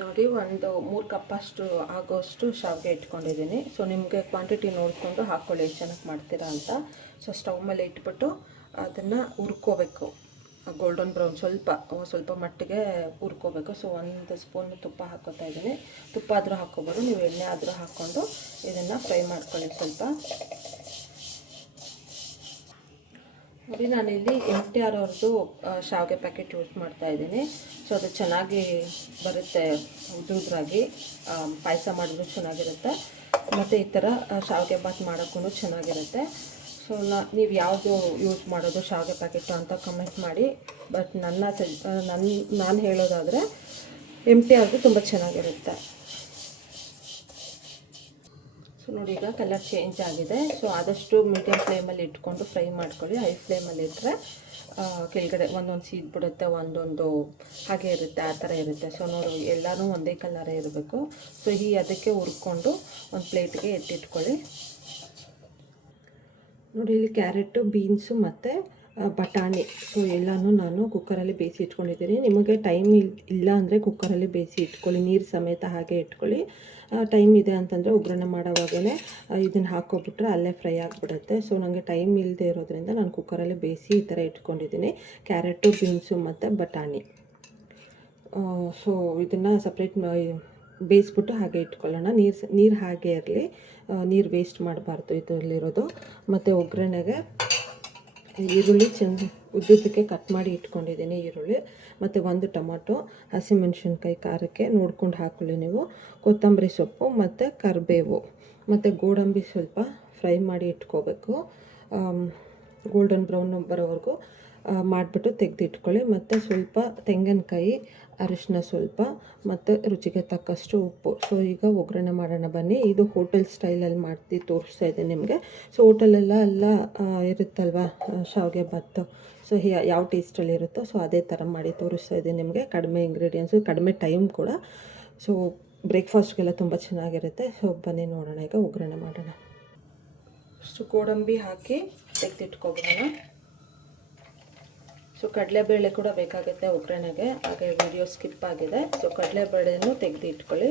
ನೋಡಿ ಒಂದು 3 ಕಪ್ಪಷ್ಟು ಆಗೋಷ್ಟು ಶಾವಿಗೆ ಇಟ್ಕೊಂಡಿದ್ದೀನಿ. ಸೊ ನಿಮಗೆ ಕ್ವಾಂಟಿಟಿ ನೋಡಿಕೊಂಡು ಹಾಕ್ಕೊಳ್ಳಿ ಎಷ್ಟು ಜನಕ್ಕೆ ಮಾಡ್ತೀರಾ ಅಂತ. ಸೊ ಸ್ಟವ್ ಮೇಲೆ ಇಟ್ಬಿಟ್ಟು ಅದನ್ನು ಹುರ್ಕೋಬೇಕು. ಗೋಲ್ಡನ್ ಬ್ರೌನ್ ಸ್ವಲ್ಪ ಮಟ್ಟಿಗೆ ಹುರ್ಕೋಬೇಕು. ಸೊ 1 ಸ್ಪೂನ್ ತುಪ್ಪ ಹಾಕ್ಕೋತಾ ಇದ್ದೀನಿ. ತುಪ್ಪ ಆದರೂ ಹಾಕ್ಕೋಬೋದು, ನೀವು ಎಣ್ಣೆ ಆದರೂ ಹಾಕ್ಕೊಂಡು ಇದನ್ನು ಫ್ರೈ ಮಾಡ್ಕೊಳ್ಳಿ ಸ್ವಲ್ಪ. ನೋಡಿ ನಾನಿಲ್ಲಿ MTR ಅವ್ರದ್ದು ಶಾವಿಗೆ ಪ್ಯಾಕೆಟ್ ಯೂಸ್ ಮಾಡ್ತಾಯಿದ್ದೀನಿ. ಸೊ ಅದು ಚೆನ್ನಾಗಿ ಬರುತ್ತೆ, ಉದ್ರಾಗಿ ಪಾಯಸ ಮಾಡಿದ್ರು ಚೆನ್ನಾಗಿರುತ್ತೆ, ಮತ್ತು ಈ ಥರ ಶಾವಿಗೆ ಬಾತ್ ಮಾಡೋಕ್ಕೂ ಚೆನ್ನಾಗಿರುತ್ತೆ. ಸೊ ನೀವು ಯಾವುದು ಯೂಸ್ ಮಾಡೋದು ಶಾವಿಗೆ ಪ್ಯಾಕೆಟು ಅಂತ ಕಮೆಂಟ್ ಮಾಡಿ. ಬಟ್ ನಾನು ಹೇಳೋದಾದರೆ MTRದು ತುಂಬ ಚೆನ್ನಾಗಿರುತ್ತೆ. ಸೊ ನೋಡಿ ಈಗ ಕಲರ್ ಚೇಂಜ್ ಆಗಿದೆ. ಸೊ ಆದಷ್ಟು ಮೀಡಿಯಮ್ ಫ್ಲೇಮಲ್ಲಿ ಇಟ್ಕೊಂಡು ಫ್ರೈ ಮಾಡ್ಕೊಳ್ಳಿ. ಹೈ ಫ್ಲೇಮಲ್ಲಿ ಇಟ್ಟರೆ ಕೆಳಗಡೆ ಒಂದೊಂದು ಸೀದ್ಬಿಡುತ್ತೆ, ಒಂದೊಂದು ಹಾಗೆ ಇರುತ್ತೆ, ಆ ಥರ ಇರುತ್ತೆ. ಸೊ ನೋಡಿ ಎಲ್ಲನೂ ಒಂದೇ ಕಲರೇ ಇರಬೇಕು. ಸೊ ಅದಕ್ಕೆ ಹುರ್ಕೊಂಡು ಒಂದು ಪ್ಲೇಟ್ಗೆ ಎತ್ತಿಟ್ಕೊಳ್ಳಿ. ನೋಡಿ ಇಲ್ಲಿ ಕ್ಯಾರೆಟು, ಬೀನ್ಸು ಮತ್ತು ಬಟಾಣಿ ಸೊ ಎಲ್ಲನೂ ನಾನು ಕುಕ್ಕರಲ್ಲಿ ಬೇಯಿಸಿ ಇಟ್ಕೊಂಡಿದ್ದೀನಿ. ನಿಮಗೆ ಟೈಮ್ ಇಲ್ಲ ಅಂದರೆ ಕುಕ್ಕರಲ್ಲಿ ಬೇಯಿಸಿ ಇಟ್ಕೊಳ್ಳಿ, ನೀರು ಸಮೇತ ಹಾಗೆ ಇಟ್ಕೊಳ್ಳಿ. ಟೈಮ್ ಇದೆ ಅಂತಂದರೆ ಒಗ್ಗರಣೆ ಮಾಡೋವಾಗೇ ಇದನ್ನು ಹಾಕ್ಕೊಬಿಟ್ರೆ ಅಲ್ಲೇ ಫ್ರೈ ಆಗಿಬಿಡುತ್ತೆ. ಸೊ ನನಗೆ ಟೈಮ್ ಇಲ್ಲದೆ ಇರೋದ್ರಿಂದ ನಾನು ಕುಕ್ಕರಲ್ಲಿ ಬೇಯಿಸಿ ಈ ಥರ ಇಟ್ಕೊಂಡಿದ್ದೀನಿ. ಕ್ಯಾರೆಟು, ಬೀನ್ಸು ಮತ್ತು ಬಟಾಣಿ. ಸೊ ಇದನ್ನು ಸಪ್ರೇಟ್ ಬೇಯಿಸ್ಬಿಟ್ಟು ಹಾಗೆ ಇಟ್ಕೊಳ್ಳೋಣ. ನೀರು ಹಾಗೆ ಇರಲಿ, ನೀರು ವೇಸ್ಟ್ ಮಾಡಬಾರ್ದು ಇದರಲ್ಲಿರೋದು. ಮತ್ತು ಒಗ್ಗರಣೆಗೆ ಈರುಳ್ಳಿ ಉದ್ದುದ್ದಕ್ಕೆ ಕಟ್ ಮಾಡಿ ಇಟ್ಕೊಂಡಿದ್ದೀನಿ ಈರುಳ್ಳಿ, ಮತ್ತು 1 ಟೊಮಾಟೊ, ಹಸಿಮೆಣ್ಸಿನ್ಕಾಯಿ ಖಾರಕ್ಕೆ ನೋಡ್ಕೊಂಡು ಹಾಕ್ಕೊಳ್ಳಿ ನೀವು, ಕೊತ್ತಂಬರಿ ಸೊಪ್ಪು ಮತ್ತು ಕರಿಬೇವು, ಮತ್ತು ಗೋಡಂಬಿ ಸ್ವಲ್ಪ ಫ್ರೈ ಮಾಡಿ ಇಟ್ಕೋಬೇಕು. ಗೋಲ್ಡನ್ ಬ್ರೌನ್ ಬರೋವರೆಗೂ ಮಾಡಿಬಿಟ್ಟು ತೆಗೆದಿಟ್ಕೊಳ್ಳಿ. ಮತ್ತು ಸ್ವಲ್ಪ ತೆಂಗಿನಕಾಯಿ, ಅರಿಶಿನ ಸ್ವಲ್ಪ, ಮತ್ತು ರುಚಿಗೆ ತಕ್ಕಷ್ಟು ಉಪ್ಪು. ಸೊ ಈಗ ಒಗ್ಗರಣೆ ಮಾಡೋಣ ಬನ್ನಿ. ಇದು ಹೋಟೆಲ್ ಸ್ಟೈಲಲ್ಲಿ ತೋರಿಸ್ತಾ ಇದೆ ನಿಮಗೆ. ಸೊ ಹೋಟೆಲೆಲ್ಲ ಇರುತ್ತಲ್ವ ಶಾವಿಗೆ ಬಾತು, ಸೊ ಯಾವ ಟೇಸ್ಟಲ್ಲಿ ಇರುತ್ತೋ ಸೊ ಅದೇ ಥರ ಮಾಡಿ ತೋರಿಸ್ತಾ ಇದೆ ನಿಮಗೆ. ಕಡಿಮೆ ಇಂಗ್ರೀಡಿಯೆಂಟ್ಸು, ಕಡಿಮೆ ಟೈಮ್ ಕೂಡ. ಸೊ ಬ್ರೇಕ್ಫಾಸ್ಟ್ಗೆಲ್ಲ ತುಂಬ ಚೆನ್ನಾಗಿರುತ್ತೆ. ಸೊ ಬನ್ನಿ ನೋಡೋಣ ಈಗ ಒಗ್ಗರಣೆ ಮಾಡೋಣ. ಅಷ್ಟು ಗೋಡಂಬಿ ಹಾಕಿ ತೆಗೆದಿಟ್ಕೊಬಿಡೋಣ. ಸೊ ಕಡಲೆಬೇಳೆ ಕೂಡ ಬೇಕಾಗುತ್ತೆ ಒಗ್ಗರಣೆಗೆ, ಹಾಗೆ ವಿಡಿಯೋ ಸ್ಕಿಪ್ ಆಗಿದೆ. ಸೊ ಕಡಲೆಬೇಳೆನೂ ತೆಗೆದಿಟ್ಕೊಳ್ಳಿ.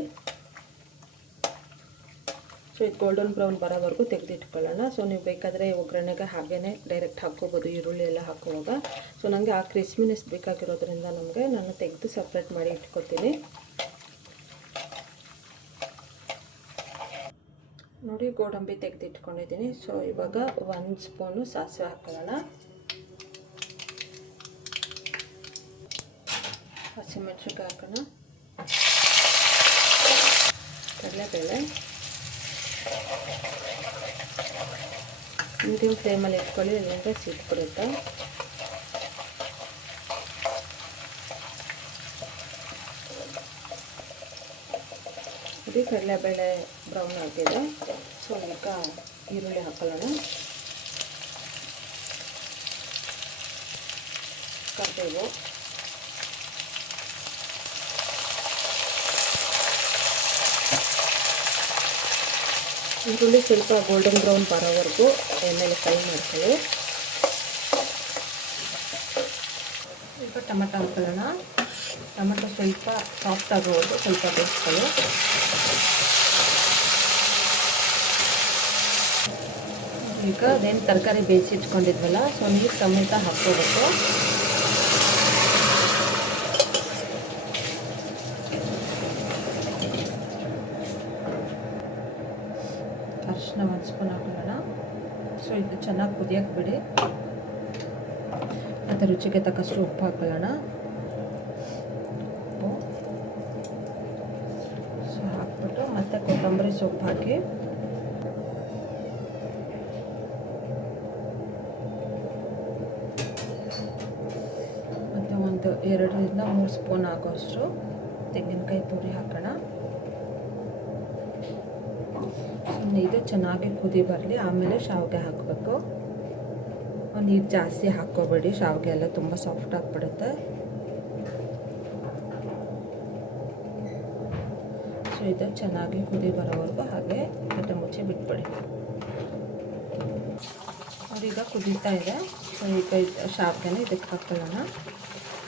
ಸೊ ಇದು ಗೋಲ್ಡನ್ ಬ್ರೌನ್ ಬರೋವರೆಗೂ ತೆಗೆದಿಟ್ಕೊಳ್ಳೋಣ. ಸೊ ನೀವು ಬೇಕಾದರೆ ಒಗ್ಗರಣೆಗೆ ಹಾಗೇ ಡೈರೆಕ್ಟ್ ಹಾಕ್ಕೋಬೋದು, ಈರುಳ್ಳಿ ಎಲ್ಲ ಹಾಕುವಾಗ. ಸೊ ನನಗೆ ಆ ಕ್ರಿಸ್ಪಿನೆಸ್ ಬೇಕಾಗಿರೋದ್ರಿಂದ ನಾನು ತೆಗೆದು ಸಪ್ರೇಟ್ ಮಾಡಿ ಇಟ್ಕೊತೀನಿ. ನೋಡಿ ಗೋಡಂಬಿ ತೆಗೆದಿಟ್ಕೊಂಡಿದ್ದೀನಿ. ಸೊ ಇವಾಗ 1 ಸ್ಪೂನು ಸಾಸಿವೆ ಹಾಕೊಳ್ಳೋಣ, ಹಸಿಮೆಣಸಿನ್ಕಾಯಿ ಹಾಕೋಣ, ಕಡಲೆಬೇಳೆ ಮೀಡಿಯಮ್ ಫ್ಲೇಮಲ್ಲಿ ಇಟ್ಕೊಳ್ಳಿ, ಇಲ್ಲಿಂದ ಸಿಟ್ಬಿಡುತ್ತೆ. ಇದು ಕಡಲೆಬೇಳೆ ಬ್ರೌನ್ ಆಗಿದೆ. ಸೊ ಈಗ ಈರುಳ್ಳಿ ಹಾಕೊಳ್ಳೋಣ, ಕರಿಬೇವು, ಈರುಳ್ಳಿ ಸ್ವಲ್ಪ ಗೋಲ್ಡನ್ ಬ್ರೌನ್ ಬರೋವರೆಗೂ ಎಣ್ಣೆಲಿ ಫ್ರೈ ಮಾಡ್ಕೊಳ್ಳಿ. ಈಗ ಟೊಮೆಟೊ ಹಾಕೊಳ್ಳೋಣ. ಟೊಮೆಟೊ ಸ್ವಲ್ಪ ಸಾಫ್ಟ್ ಆಗೋವರೆಗೂ ಸ್ವಲ್ಪ ಬೇಯಿಸ್ಕೊಳ್ಳಿ. ಈಗ ಅದೇನು ತರಕಾರಿ ಬೇಯಿಸಿಟ್ಕೊಂಡಿದ್ವಲ್ಲ, ಸೊ ನೀರು ಸಮೇತ ಹಾಕ್ಕೋಬೇಕು. ಅರಿಶಿನ 1 ಸ್ಪೂನ್ ಹಾಕೊಳ್ಳೋಣ. ಸೊ ಇದು ಚೆನ್ನಾಗಿ ಕುದಿಯೋಕ್ಕೆ ಬಿಡಿ. ಮತ್ತು ರುಚಿಗೆ ತಕ್ಕಷ್ಟು ಉಪ್ಪು ಹಾಕೊಳ್ಳೋಣ. ಸೊ ಹಾಕ್ಬಿಟ್ಟು ಮತ್ತು ಕೊತ್ತಂಬರಿ ಸೊಪ್ಪು ಹಾಕಿ ಮತ್ತು 2 ರಿಂದ 3 ಸ್ಪೂನ್ ಆಗೋಷ್ಟು ತೆಂಗಿನಕಾಯಿ ತುರಿ ಹಾಕೋಣ. ಇದು ಚೆನ್ನಾಗಿ ಕುದಿ ಬರಲಿ, ಆಮೇಲೆ ಶಾವಿಗೆ ಹಾಕಬೇಕು. ನೀರು ಜಾಸ್ತಿ ಹಾಕ್ಕೋಬೇಡಿ, ಶಾವಿಗೆ ಎಲ್ಲ ತುಂಬ ಸಾಫ್ಟ್ ಆಗಿಬಿಡುತ್ತೆ. ಸೊ ಇದು ಚೆನ್ನಾಗಿ ಕುದಿ ಬರೋವರೆಗೂ ಹಾಗೆ ಕಟ್ಟೆ ಮುಚ್ಚಿ ಬಿಟ್ಬಿಡಿ. ಈಗ ಕುದೀತಾ ಇದೆ. ಸೊ ಈಗ ಶಾವಿಗೆನ ಇದಕ್ಕೆ ಹಾಕೊಳ್ಳೋಣ.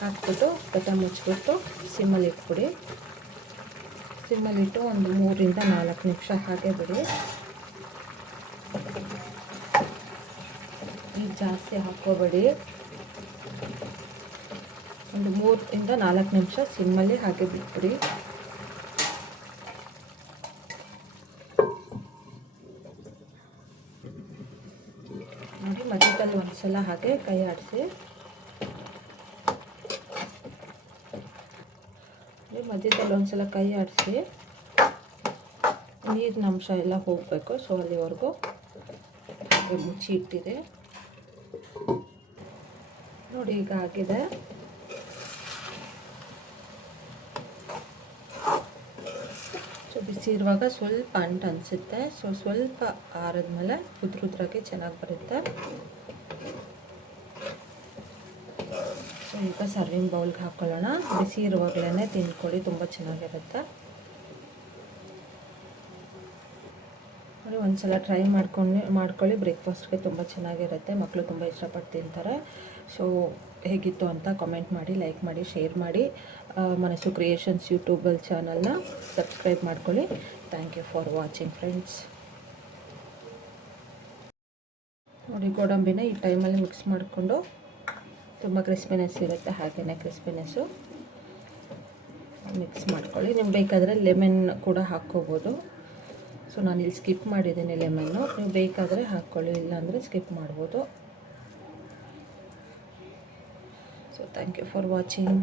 ಹಾಕ್ಬಿಟ್ಟು ಕಟ್ಟೆ ಮುಚ್ಚಿಬಿಟ್ಟು ಸಿಮ್ಮಲ್ಲಿ ಇಟ್ಬಿಡಿ. ಸಿಮ್ಮಲ್ಲಿಟ್ಟು ಒಂದು 3 ರಿಂದ 4 ನಿಮಿಷ ಹಾಗೆ ಬಿಡಿ. ನೀರು ಜಾಸ್ತಿ ಹಾಕ್ಕೋಬೇಡಿ. ಒಂದು 3 ರಿಂದ 4 ನಿಮಿಷ ಸಿಮ್ಮಲ್ಲಿ ಹಾಗೆ ಬಿಟ್ಬಿಡಿ. ನೋಡಿ, ಮಧ್ಯದಲ್ಲಿ ಒಂದ್ಸಲ ಹಾಗೆ ಕೈ ಆಡಿಸಿ. ಮಧ್ಯದಲ್ಲಿ ಒಂದ್ಸಲ ಕೈ ಆಡಿಸಿ. ನೀರಿನ ಅಂಶ ಎಲ್ಲ ಹೋಗಬೇಕು. ಸೊ ಅಲ್ಲಿವರೆಗೂ ಹಾಗೆ ಮುಚ್ಚಿ ಇಟ್ಟಿದೆ. ನೋಡಿ, ಈಗ ಆಗಿದೆ. ಸೊ ಬಿಸಿ ಇರುವಾಗ ಸ್ವಲ್ಪ ಅಂಟು ಅನಿಸುತ್ತೆ. ಸೊ ಸ್ವಲ್ಪ ಆರಿದ್ಮೇಲೆ ಉದ್ರುದ್ರಾಗೆ ಚೆನ್ನಾಗಿ ಬರುತ್ತೆ. ಸೊ ಈಗ ಸರ್ವಿಂಗ್ ಬೌಲ್ಗೆ ಹಾಕ್ಕೊಳ್ಳೋಣ. ಬಿಸಿ ಇರುವಾಗಲೇ ತಿಂದ್ಕೊಳ್ಳಿ, ತುಂಬ ಚೆನ್ನಾಗಿರುತ್ತೆ. ನೋಡಿ, ಒಂದ್ಸಲ ಟ್ರೈ ಮಾಡ್ಕೊಳ್ಳಿ. ಬ್ರೇಕ್ಫಾಸ್ಟ್ಗೆ ತುಂಬ ಚೆನ್ನಾಗಿರುತ್ತೆ. ಮಕ್ಕಳು ತುಂಬ ಇಷ್ಟಪಟ್ಟು ತಿಂತಾರೆ. ಸೊ ಹೇಗಿತ್ತು ಅಂತ ಕಾಮೆಂಟ್ ಮಾಡಿ, ಲೈಕ್ ಮಾಡಿ, ಶೇರ್ ಮಾಡಿ. ಮನಸ್ಸು ಕ್ರಿಯೇಷನ್ಸ್ ಯೂಟ್ಯೂಬಲ್ಲಿ ಚಾನಲ್ನ ಸಬ್ಸ್ಕ್ರೈಬ್ ಮಾಡ್ಕೊಳ್ಳಿ. Thank you for watching friends. ನೋಡಿ, ಗೋಡಂಬಿನ ಈ ಟೈಮಲ್ಲಿ ಮಿಕ್ಸ್ ಮಾಡಿಕೊಂಡು, ತುಂಬ ಕ್ರಿಸ್ಪಿನೆಸ್ ಇರುತ್ತೆ. ಹಾಗೆಯೇ ಕ್ರಿಸ್ಪಿನೆಸ್ಸು ಮಿಕ್ಸ್ ಮಾಡ್ಕೊಳ್ಳಿ. ನಿಮ್ಗೆ ಬೇಕಾದರೆ ಲೆಮನ್ ಕೂಡ ಹಾಕ್ಕೋಬೋದು. ಸೊ ನಾನಿಲ್ಲಿ ಸ್ಕಿಪ್ ಮಾಡಿದ್ದೀನಿ ಲೆಮನ್ನು. ನೀವು ಬೇಕಾದರೆ ಹಾಕ್ಕೊಳ್ಳಿ, ಇಲ್ಲಾಂದರೆ ಸ್ಕಿಪ್ ಮಾಡ್ಬೋದು. So thank you for watching.